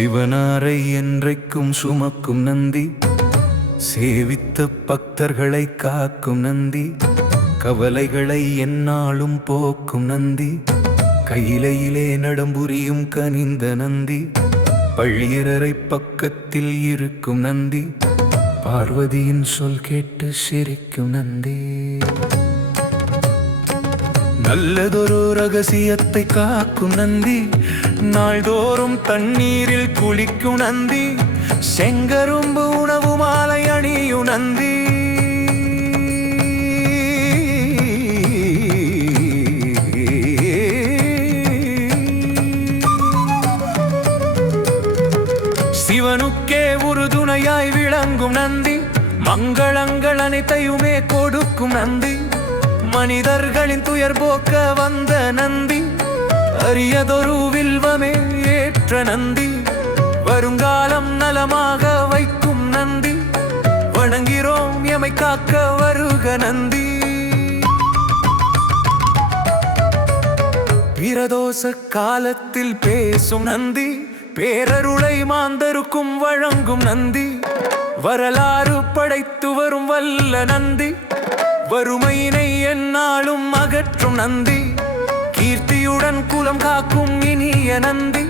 சிவனாரை என்றைக்கும் சுமக்கும் நந்தி சேவித்த பக்தர்களை காக்கும் நந்தி கவலைகளை என்னாலும் போக்கும் நந்தி கையிலையிலே நடம்புரியும் கனிந்த நந்தி பள்ளியரரை பக்கத்தில் இருக்கும் நந்தி பார்வதியின் சொல் கேட்டு சிரிக்கும் நந்தி. நல்லதொரு ரகசியத்தை காக்கும் நந்தி நாள்தோறும் தண்ணீரில் குளிக்கும் நந்தி செங்கரும்பு உணவு மாலை அணியும் நந்தி. சிவனுக்கே உறுதுணையாய் விளங்கும் நந்தி மங்களங்கள் அனைத்தையுமே கொடுக்கும் நந்தி. மனிதர்களின் துயர் போக்க வந்த நந்தி அரியதொரு வில்வமே ஏற்ற நந்தி வருங்காலம் நலமாக வைக்கும் நந்தி வணங்கிறோம் எமை காக்க வருக நந்தி. பிரதோஷ காலத்தில் பேசும் நந்தி பேரருளை மாந்தருக்கும் வழங்கும் நந்தி வரலாறு படைத்து வரும் வல்ல நந்தி வறுமையினை என்னாலும் அகற்றும் நந்தி. கீர்த்தியுடன் குலம் காக்கும் இனிய நந்தி.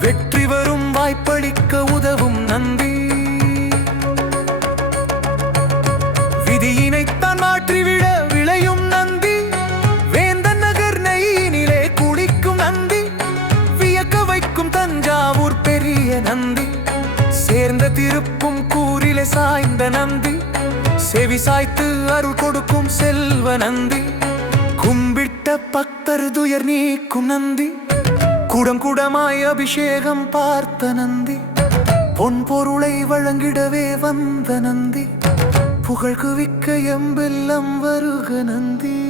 வெற்றி வரும் வாய்ப்பளிக்க உதவும் நந்தி. விதியினைத்தான் மாற்றிவிட விளையும் நந்தி. வேந்தன் நகர் நெய்யினிலே குளிக்கும் நந்தி. வியக்க வைக்கும் தஞ்சாவூர் பெரிய நந்தி. சேர்ந்த திருப்பும் கூறிலே சாய்ந்த நந்தி. செவி சாய்த்து அருள் கொடுக்கும் செல்வ நந்தி. கும்பிட்ட பக்தர் துயர் நீக்கும் நந்தி. குடம் குடமாய் அபிஷேகம் பார்த்த நந்தி. பொன் பொருளை வழங்கிடவே வந்த நந்தி. புகழ் குவிக்க எம்பெல்லாம் வருக நந்தி.